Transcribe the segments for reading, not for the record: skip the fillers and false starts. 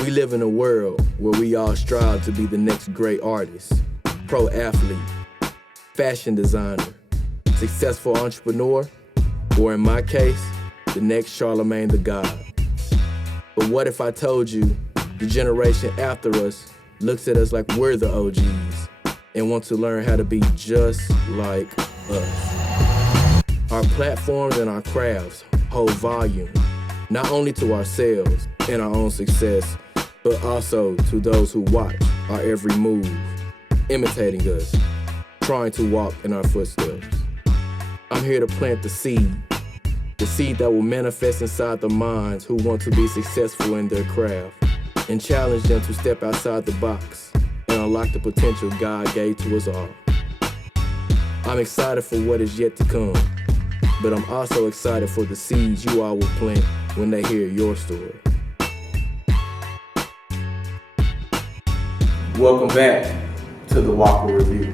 We live in a world where we all strive to be the next great artist, pro athlete, fashion designer, successful entrepreneur, or in my case, the next Charlemagne the God. But what if I told you the generation after us looks at us like we're the OGs and want to learn how to be just like us? Our platforms and our crafts hold volume, not only to ourselves and our own success, but also to those who watch our every move, imitating us, trying to walk in our footsteps. I'm here to plant the seed that will manifest inside the minds who want to be successful in their craft, and challenge them to step outside the box and unlock the potential God gave to us all. I'm excited for what is yet to come, but I'm also excited for the seeds you all will plant when they hear your story. Welcome back to the Walker Review.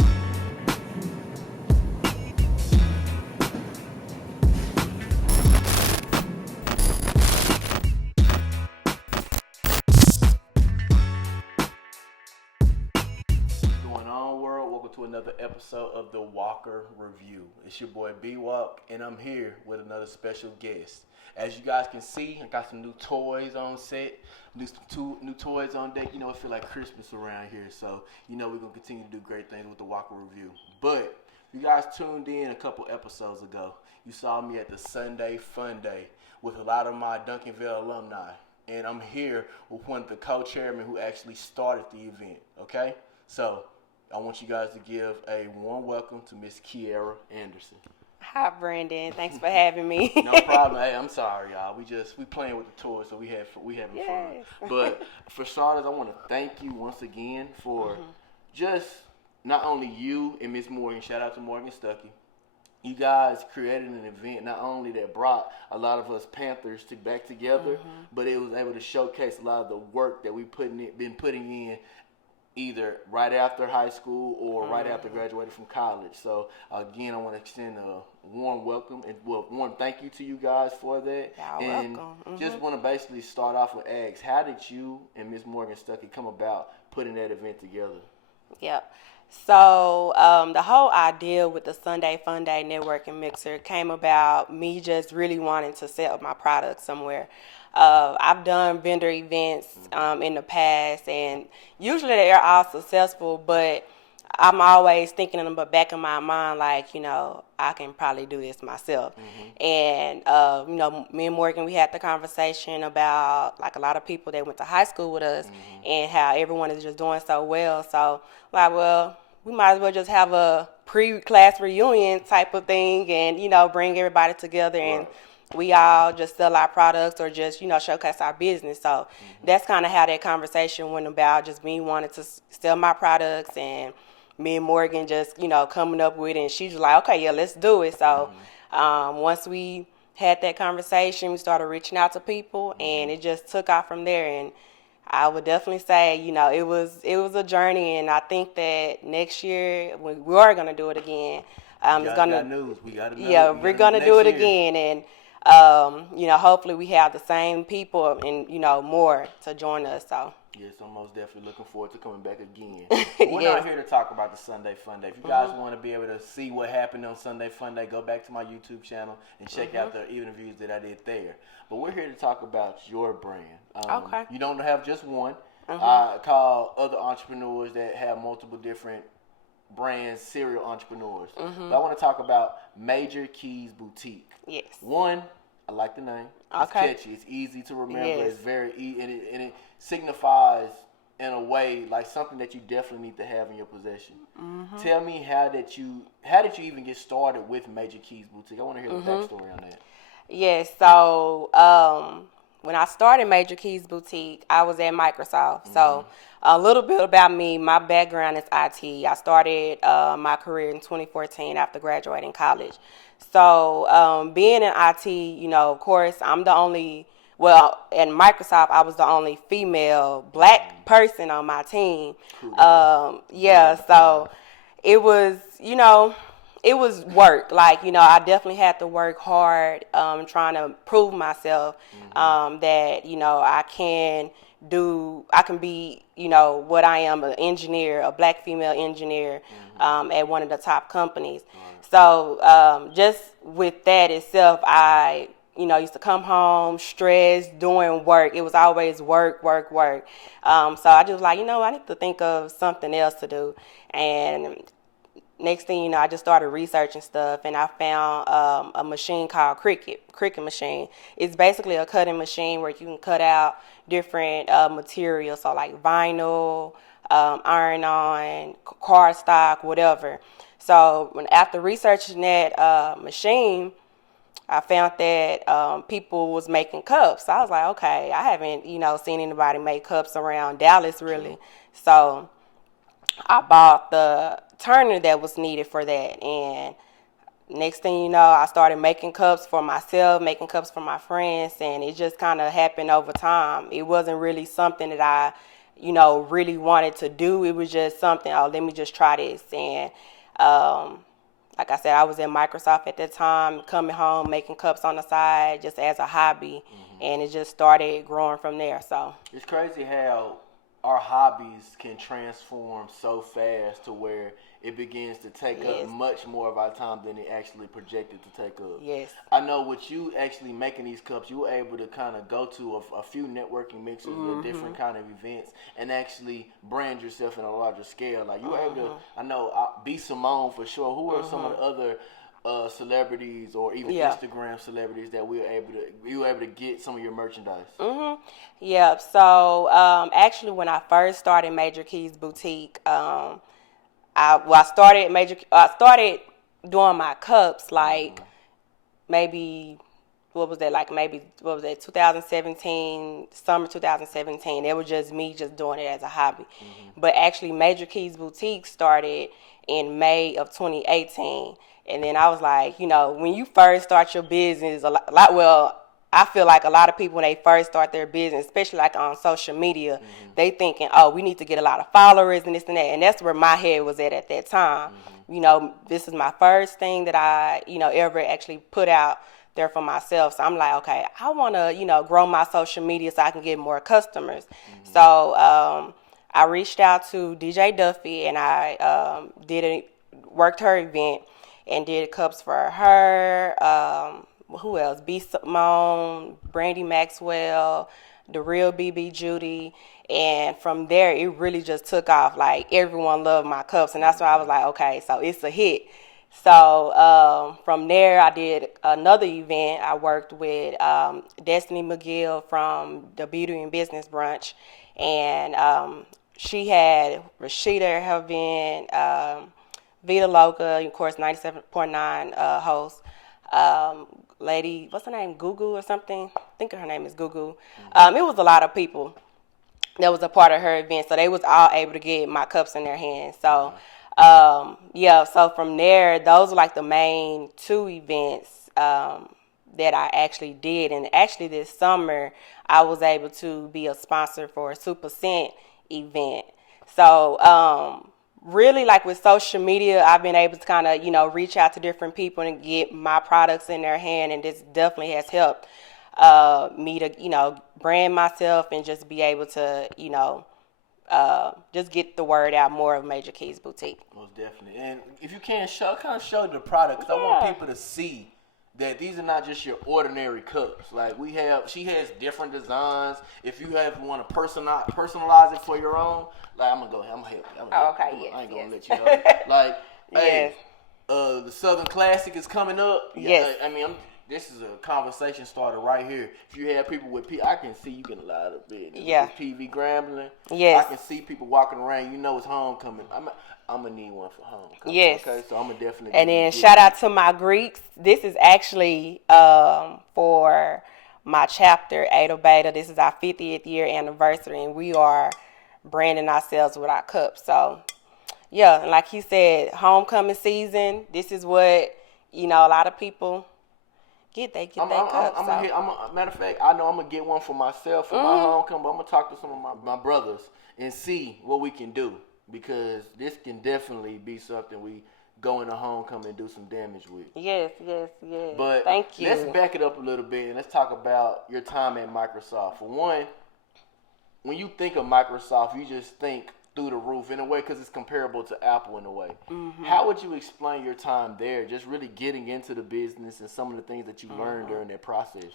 To another episode of the Walker Review. It's your boy B-Walk, and I'm here with another special guest. As you guys can see, I got some new toys on set, new toys on deck. You know, it feel like Christmas around here, so you know we're gonna continue to do great things with the Walker Review. But if you guys tuned in a couple episodes ago, you saw me at the Sunday Fun Day with a lot of my Duncanville alumni, and I'm here with one of the co-chairmen who actually started the event. Okay, so I want you guys to give a warm welcome to Miss Kierra Anderson. Hi, Brandon. Thanks for having me. No problem. Hey, I'm sorry, y'all. We playing with the toys, so we having fun. But for starters, I want to thank you once again for just not only you and Miss Morgan. Shout out to Morgan Stuckey. You guys created an event not only that brought a lot of us Panthers back together, but it was able to showcase a lot of the work that we've been putting in, either right after high school or right after graduating from college. So again, I want to extend a warm welcome and warm thank you to you guys for that. Y'all welcome. Just want to basically start off with Eggs. How did you and Miss Morgan Stuckey come about putting that event together? Yep. So the whole idea with the Sunday Fun Day networking mixer came about me just really wanting to sell my product somewhere. I've done vendor events in the past, and usually they're all successful, but I'm always thinking in the back of my mind, like, you know, I can probably do this myself. And, you know, me and Morgan, we had the conversation about, like, a lot of people that went to high school with us and how everyone is just doing so well. So, like, well, we might as well just have a pre-class reunion type of thing and, you know, bring everybody together and we all just sell our products or just, you know, showcase our business. So that's kind of how that conversation went about, just me wanting to sell my products and me and Morgan just, you know, coming up with it. And she's like, okay, yeah, let's do it. So once we had that conversation, we started reaching out to people and it just took off from there. And I would definitely say, you know, it was a journey. And I think that next year we are going to do it again. We're going to do it again. And you know, hopefully we have the same people and, you know, more to join us. So yes, I'm most definitely looking forward to coming back again. We're not here to talk about the Sunday Fun Day. If you guys want to be able to see what happened on Sunday Fun Day, go back to my YouTube channel and check out the interviews that I did there. But we're here to talk about your brand. Okay. You don't have just one. I call other entrepreneurs that have multiple different brands serial entrepreneurs. But I want to talk about Major Keys Boutique. Yes. One, I like the name. It's catchy. It's easy to remember. Yes. It's very easy, and it signifies in a way like something that you definitely need to have in your possession. Tell me how did you even get started with Major Keys Boutique? I want to hear the backstory on that. Yes. So when I started Major Keys Boutique, I was at Microsoft. So a little bit about me. My background is IT. I started my career in 2014 after graduating college. So being in IT, you know, of course, I'm the only, well, at Microsoft, I was the only female black person on my team. So it was, you know, it was work. Like, you know, I definitely had to work hard trying to prove myself that, you know, I can be, what I am, an engineer, a black female engineer, at one of the top companies. So just with that itself, I, used to come home stressed, doing work. It was always work, work, work. So I just like, I need to think of something else to do. And next thing you know, I just started researching stuff, and I found a machine called Cricut machine. It's basically a cutting machine where you can cut out different materials, so like vinyl, iron-on, cardstock, whatever. So after researching that machine, I found that people was making cups. So I was like, okay, I haven't, seen anybody make cups around Dallas really. So I bought the turner that was needed for that, and next thing you know, I started making cups for myself, making cups for my friends, and it just kind of happened over time. It wasn't really something that I, really wanted to do. It was just something, oh, let me just try this. And like I said, I was in Microsoft at that time, coming home, making cups on the side just as a hobby, and it just started growing from there. So it's crazy how our hobbies can transform so fast to where it begins to take up much more of our time than it actually projected to take up. Yes. I know with you actually making these cups, you were able to kind of go to a few networking mixers or different kind of events and actually brand yourself in a larger scale. Like you were able to, I know, B. Simone for sure. Who are some of the other celebrities or even Instagram celebrities that you were able to get some of your merchandise? Yeah. So actually, when I first started Major Keys Boutique, I started doing my cups like maybe 2017, summer 2017. It was just me just doing it as a hobby. But actually, Major Keys Boutique started in May of 2018. And then I was like, when you first start your business, I feel like a lot of people, when they first start their business, especially like on social media, they thinking, oh, we need to get a lot of followers and this and that. And that's where my head was at that time. This is my first thing that I, ever actually put out there for myself. So I'm like, okay, I want to, grow my social media so I can get more customers. So I reached out to DJ Duffy, and I worked her event and did cups for her. Who else? B. Simone, Brandy Maxwell, The Real BB Judy. And from there, it really just took off. Like, everyone loved my cups. And that's why I was like, okay, so it's a hit. So from there, I did another event. I worked with Destiny McGill from the Beauty and Business Brunch. And she had Rashida, her event, Vita Loca, of course, 97.9 host. Lady, what's her name? Gugu or something? I think her name is Gugu. It was a lot of people that was a part of her event, so they was all able to get my cups in their hands. So, so from there, those were like the main two events that I actually did. And actually this summer, I was able to be a sponsor for a Super Scent event. So, really, like with social media, I've been able to kind of, reach out to different people and get my products in their hand, and this definitely has helped me to, brand myself and just be able to, just get the word out more of Major Keys Boutique. Most definitely. And if you can show the product, because I want people to see that these are not just your ordinary cups. Like she has different designs. If you want to personalize it for your own, like I'm gonna help you. Okay, I ain't gonna let you know. Like, hey, the Southern Classic is coming up. Yes. I mean, this is a conversation starter right here. If you have people with I can see you getting a lot of bit. Yeah. PV Grambling. Yes. I can see people walking around. It's homecoming. I'm gonna need one for homecoming. Yes. Okay, so I'm gonna definitely. And then shout out to my Greeks. This is actually for my chapter, Ada Beta. This is our 50th year anniversary, and we are branding ourselves with our cups. So, yeah, like he said, homecoming season. This is what a lot of people get. They get their cups. Matter of fact, I know I'm gonna get one for myself for my homecoming. But I'm gonna talk to some of my brothers and see what we can do, because this can definitely be something we go into homecoming and do some damage with. Yes. But thank you. Let's back it up a little bit and let's talk about your time at Microsoft. For one, when you think of Microsoft, you just think through the roof in a way because it's comparable to Apple in a way. Mm-hmm. How would you explain your time there, just really getting into the business and some of the things that you learned during that process?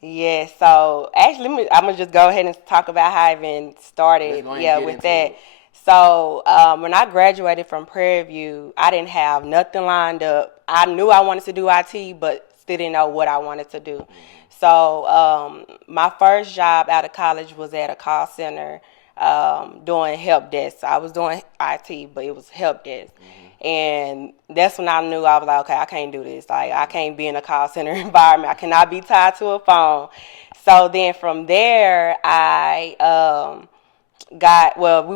Yeah, so actually, I'm gonna just go ahead and talk about how I even started. Yeah, with that. So when I graduated from Prairie View, I didn't have nothing lined up. I knew I wanted to do IT, but still didn't know what I wanted to do. Mm-hmm. So my first job out of college was at a call center doing help desk. So I was doing IT, but it was help desk. Mm-hmm. And that's when I knew I was like, okay, I can't do this. Like, I can't be in a call center environment. I cannot be tied to a phone. So then from there, we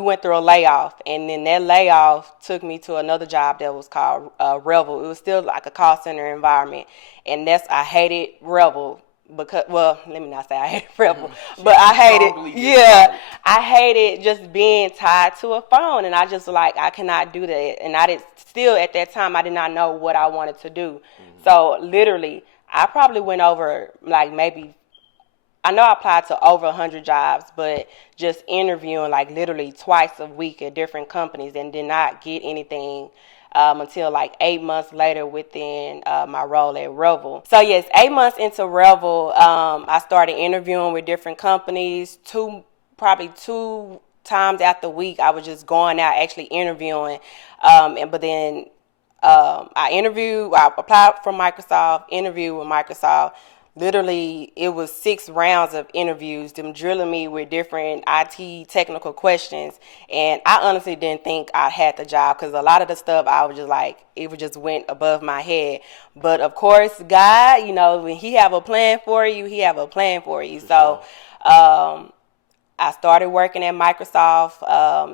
went through a layoff, and then that layoff took me to another job that was called Revel. It was still like a call center environment, and I hated Revel because, well, let me not say I hated Revel, but I hated just being tied to a phone, and I just like, I cannot do that, and at that time, I did not know what I wanted to do. Mm-hmm. So literally, I probably went over I know I applied to over 100 jobs, but just interviewing like literally twice a week at different companies and did not get anything until like 8 months later within my role at Revel. So yes, 8 months into Revel, I started interviewing with different companies. Probably two times out the week, I was just going out actually interviewing. But then I applied for Microsoft, interviewed with Microsoft. Literally, it was 6 rounds of interviews, them drilling me with different IT technical questions. And I honestly didn't think I had the job because a lot of the stuff I was just like, it just went above my head. But of course, God, when He have a plan for you, He have a plan for you. So I started working at Microsoft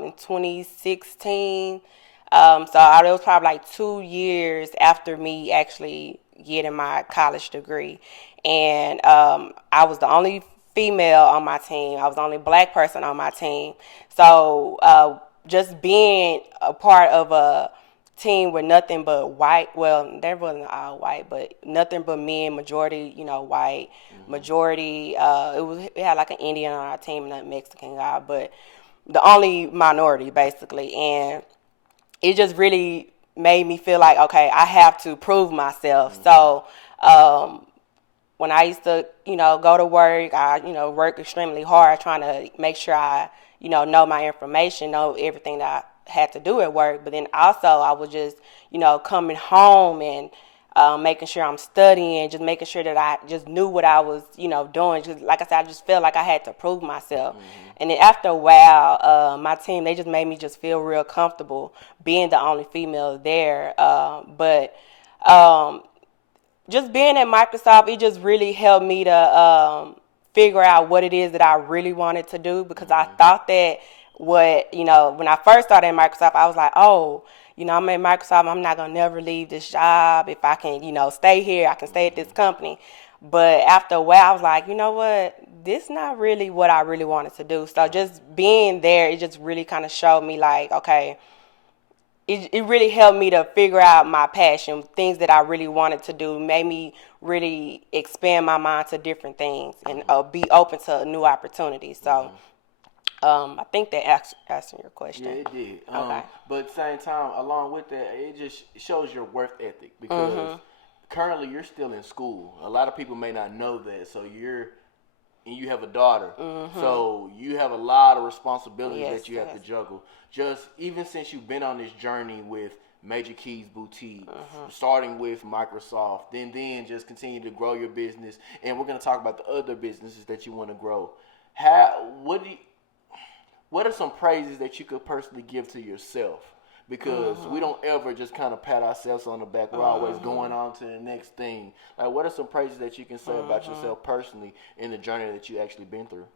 in 2016. It was probably like 2 years after me actually getting my college degree. And I was the only female on my team. I was the only black person on my team. So just being a part of a team with nothing but white, well, there wasn't all white, but nothing but men, majority, white, mm-hmm. Majority, it had like an Indian on our team and a Mexican guy, but the only minority basically. And it just really made me feel like, okay, I have to prove myself. Mm-hmm. So when I used to, go to work, I, work extremely hard trying to make sure I, know my information, know everything that I had to do at work. But then also I was just, coming home and making sure I'm studying, just making sure that I just knew what I was, doing. Just like I said, I just felt like I had to prove myself. Mm-hmm. And then after a while, my team, they just made me just feel real comfortable being the only female there. Just being at Microsoft, it just really helped me to figure out what it is that I really wanted to do, because I thought that when I first started at Microsoft, I was like, oh, I'm at Microsoft, I'm not going to never leave this job. If I can, stay here, I can stay at this company. But after a while, I was like, you know what, this is not really what I really wanted to do. So just being there, it just really kind of showed me like, okay, it really helped me to figure out my passion, things that I really wanted to do, made me really expand my mind to different things and be open to new opportunities. So I think that answered your question. Yeah, it did. Okay. But at the same time, along with that, it just shows your work ethic, because currently you're still in school. A lot of people may not know that. So you have a daughter. Mm-hmm. So you have a lot of responsibilities that you have to juggle. Just even since you've been on this journey with Major Keys Boutique, starting with Microsoft, then just continue to grow your business. And we're going to talk about the other businesses that you want to grow. What are some praises that you could personally give to yourself? Because we don't ever just kind of pat ourselves on the back. We're always going on to the next thing. Like, what are some praises that you can say about yourself personally in the journey that you actually been through?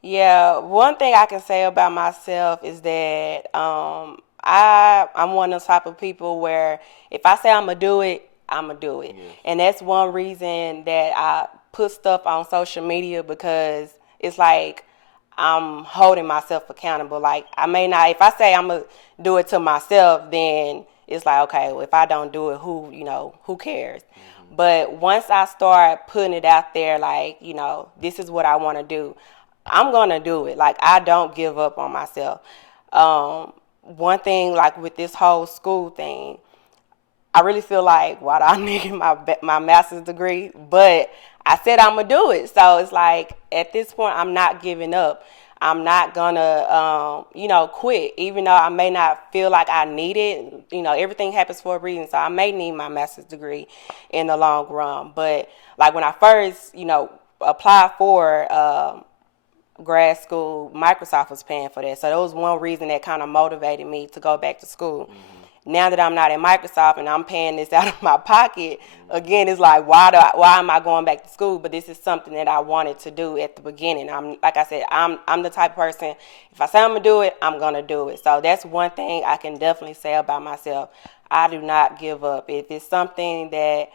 Yeah, one thing I can say about myself is that I'm one of those type of people where if I say I'm going to do it, I'm going to do it. Yes. And that's one reason that I put stuff on social media, because it's like I'm holding myself accountable. Like, I may not, if I say I'm going to do it to myself, then it's like, okay, well, if I don't do it, who cares? But once I start putting it out there, like, this is what I want to do, I'm gonna do it. Like, I don't give up on myself. One thing, like with this whole school thing, I really feel like, why do I need my master's degree? But I said I'm gonna do it. So it's like, at this point, I'm not giving up. I'm not gonna, quit, even though I may not feel like I need it. Everything happens for a reason. So I may need my master's degree in the long run. But like when I first, applied for grad school, Microsoft was paying for that. So that was one reason that kind of motivated me to go back to school. Mm-hmm. Now that I'm not at Microsoft and I'm paying this out of my pocket, again, it's like, why am I going back to school? But this is something that I wanted to do at the beginning. Like I said, I'm the type of person, if I say I'm going to do it, I'm going to do it. So that's one thing I can definitely say about myself. I do not give up. If it's something that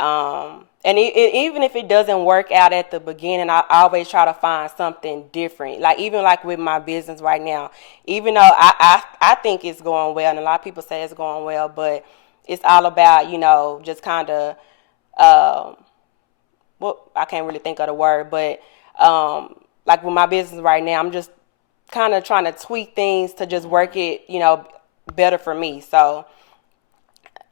and even if it doesn't work out at the beginning, I always try to find something different. Like, even like with my business right now, even though I think it's going well, and a lot of people say it's going well, but it's all about, just kind of, I can't really think of the word, but like with my business right now, I'm just kind of trying to tweak things to just work it, better for me. So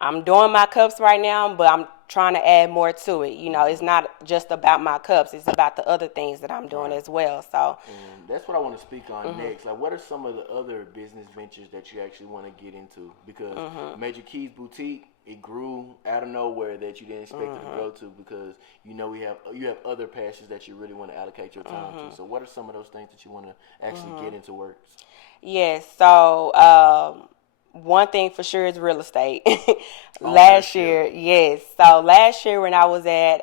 I'm doing my cups right now, but I'm trying to add more to it. It's not just about my cups. It's about the other things that I'm doing as well. So and that's what I want to speak on next. Like, what are some of the other business ventures that you actually want to get into? Because Major Keys Boutique, it grew out of nowhere that you didn't expect it to grow to, because you have other passions that you really want to allocate your time to. So what are some of those things that you want to actually get into work? Yes. So one thing for sure is real estate. Last year, yes. So last year when I was at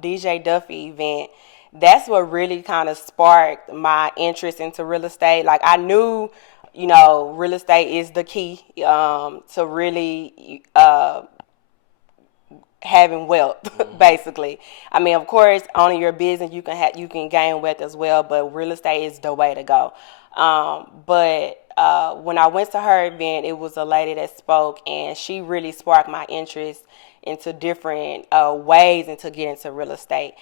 DJ Duffy event, that's what really kind of sparked my interest into real estate. Like, I knew, real estate is the key to really having wealth, basically. I mean, of course, owning your business, you can gain wealth as well, but real estate is the way to go. But when I went to her event, it was a lady that spoke, and she really sparked my interest into different ways into getting into real estate.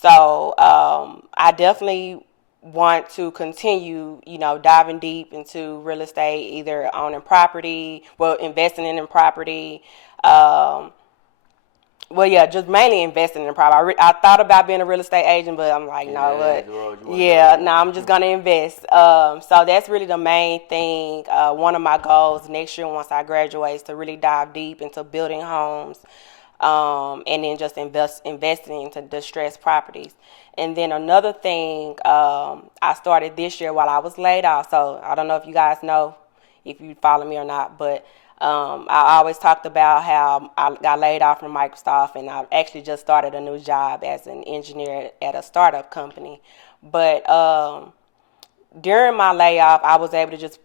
So I definitely want to continue, diving deep into real estate, either owning property, investing in property. Just mainly investing in property. I thought about being a real estate agent, but I'm like, I'm just going to invest. So that's really the main thing. One of my goals next year, once I graduate, is to really dive deep into building homes, and then just investing into distressed properties. And then another thing I started this year while I was laid off. So I don't know if you guys know, if you follow me or not, but I always talked about how I got laid off from Microsoft, and I actually just started a new job as an engineer at a startup company. But during my layoff, I was able to just,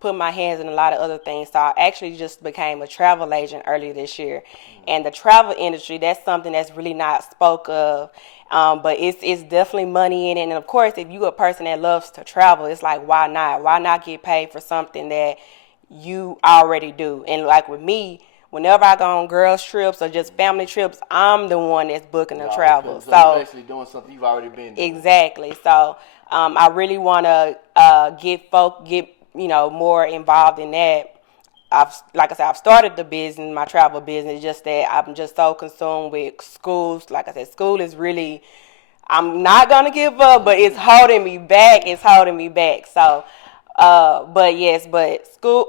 put my hands in a lot of other things. So I actually just became a travel agent earlier this year. And the travel industry, that's something that's really not spoke of. But it's definitely money in it. And of course, if you're a person that loves to travel, it's like, why not? Why not get paid for something that you already do? And like with me, whenever I go on girls trips or just family trips, I'm the one that's booking the travel. So you're actually doing something you've already been doing. Exactly. So I really want to get more involved in that. I've started the business, my travel business, just that I'm just so consumed with schools. Like I said, school is really, I'm not going to give up, but it's holding me back. So but school,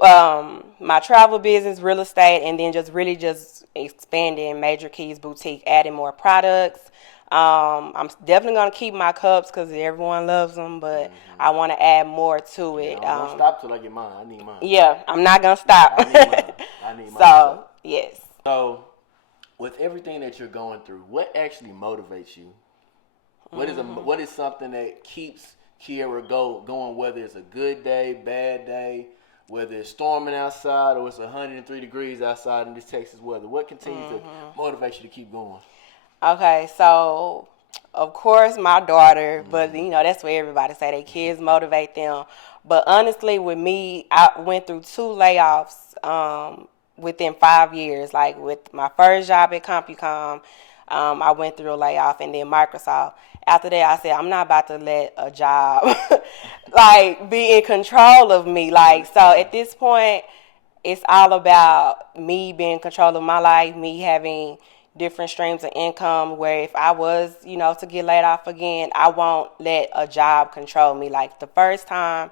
my travel business, real estate, and then just really just expanding Major Keys Boutique, adding more products. I'm definitely going to keep my cups because everyone loves them, but I want to add more to it. I don't stop till I get mine. I need mine. Yeah, I'm not going to stop. I need mine. So, yes. So, with everything that you're going through, what actually motivates you? What is something that keeps Kierra going, whether it's a good day, bad day, whether it's storming outside or it's 103 degrees outside in this Texas weather? What continues to motivate you to keep going? Okay, so of course my daughter, but that's what everybody say, their kids motivate them. But honestly, with me, I went through 2 layoffs within 5 years. Like with my first job at CompuCom, I went through a layoff, and then Microsoft. After that, I said, I'm not about to let a job like be in control of me. Like, so at this point, it's all about me being in control of my life, me having different streams of income where if I was, to get laid off again, I won't let a job control me. Like the first time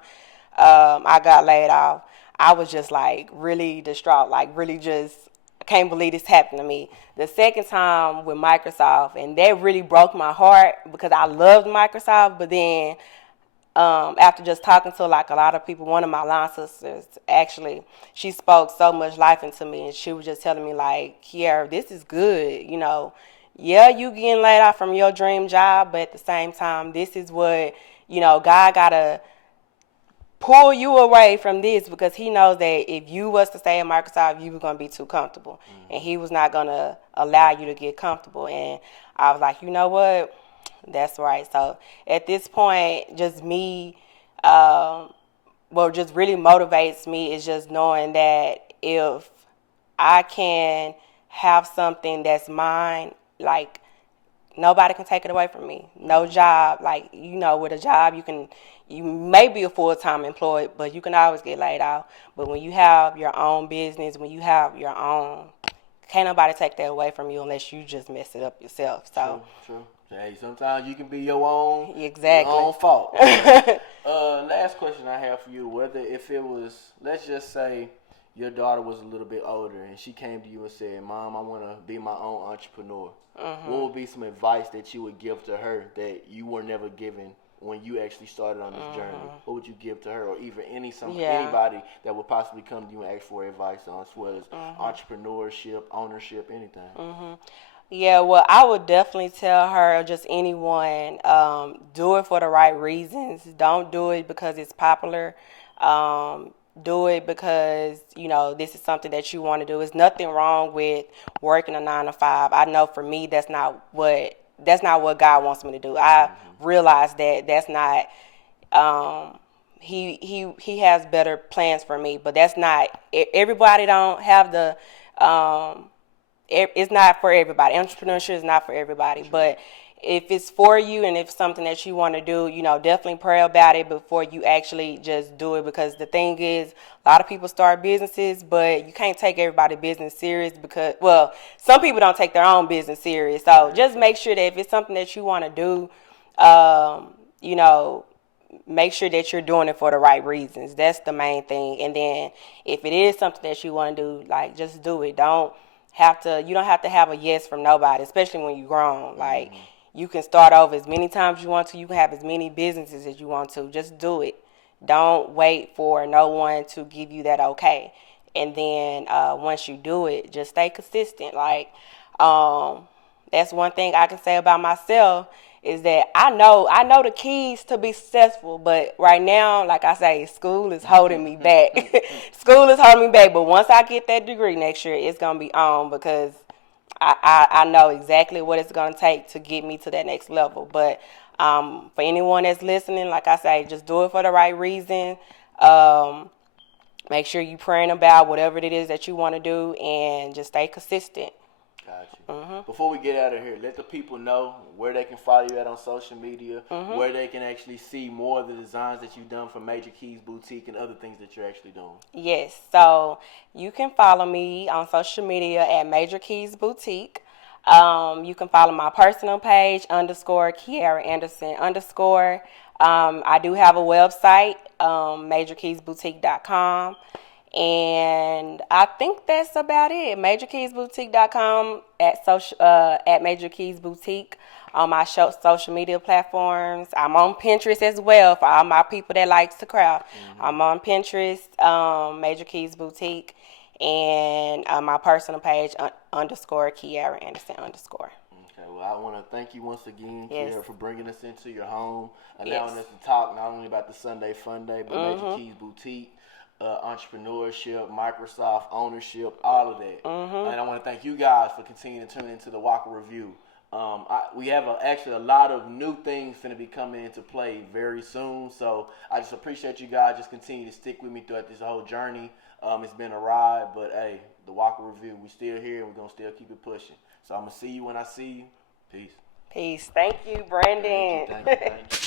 I got laid off, I was just like really distraught, like really just I can't believe this happened to me. The second time with Microsoft, and that really broke my heart because I loved Microsoft, but then after just talking to like a lot of people, one of my line sisters actually, she spoke so much life into me, and she was just telling me like, Kierra, this is good, yeah, you getting laid off from your dream job, but at the same time, this is what, God gotta pull you away from this because he knows that if you was to stay at Microsoft, you were going to be too comfortable. Mm-hmm. And he was not going to allow you to get comfortable. And I was like, you know what? That's right. So at this point, just me, what just really motivates me is just knowing that if I can have something that's mine, like nobody can take it away from me. No job, like, with a job, you may be a full-time employed, but you can always get laid off. But when you have your own business, when you have your own, can't nobody take that away from you unless you just mess it up yourself. So True. Hey, sometimes you can be your own fault. Last question I have for you: if it was, let's just say, your daughter was a little bit older and she came to you and said, "Mom, I want to be my own entrepreneur." Mm-hmm. What would be some advice that you would give to her that you were never given when you actually started on this journey? What would you give to her, or even anybody that would possibly come to you and ask for advice on as well as entrepreneurship, ownership, anything? Mm-hmm. Yeah, well, I would definitely tell her, or just anyone, do it for the right reasons. Don't do it because it's popular. Do it because, this is something that you want to do. There's nothing wrong with working a 9 to 5. I know for me, that's not what God wants me to do. I realize that that's not, he has better plans for me, but that's not, everybody don't have the, it's not for everybody. Entrepreneurship is not for everybody, but if it's for you and if it's something that you want to do, definitely pray about it before you actually just do it. Because the thing is, a lot of people start businesses, but you can't take everybody's business serious because, well, some people don't take their own business serious. So just make sure that if it's something that you want to do, make sure that you're doing it for the right reasons. That's the main thing. And then if it is something that you want to do, like, just do it. You don't have to have a yes from nobody, especially when you're grown. Like, you can start over as many times as you want to. You can have as many businesses as you want to. Just do it. Don't wait for no one to give you that okay. And then once you do it, just stay consistent. Like, that's one thing I can say about myself is that I know the keys to be successful, but right now, like I say, school is holding me back. School is holding me back, but once I get that degree next year, it's going to be on because I know exactly what it's going to take to get me to that next level. But for anyone that's listening, like I say, just do it for the right reason. Make sure you're praying about whatever it is that you want to do and just stay consistent. Got you. Mm-hmm. Before we get out of here, let the people know where they can follow you at on social media, where they can actually see more of the designs that you've done for Major Keys Boutique and other things that you're actually doing. Yes, so you can follow me on social media at Major Keys Boutique. You can follow my personal page _Kierra Anderson _ I do have a website, MajorKeysBoutique.com. And I think that's about it. MajorKeysBoutique.com at Major Keys Boutique on my social media platforms. I'm on Pinterest as well for all my people that likes to craft. I'm on Pinterest, Major Keys Boutique, and my personal page _Kierra Anderson _ Okay, well, I want to thank you once again, Kierra, for bringing us into your home, allowing us to talk not only about the Sunday Fun Day, but Major Keys Boutique. Entrepreneurship, Microsoft ownership, all of that. And I want to thank you guys for continuing to tune into the Walker Review. We have actually a lot of new things going to be coming into play very soon. So I just appreciate you guys. Just continue to stick with me throughout this whole journey. It's been a ride, but hey, the Walker Review, we still here and we're going to still keep it pushing. So I'm gonna see you when I see you. Peace. Peace. Thank you, Brandon. Thank you.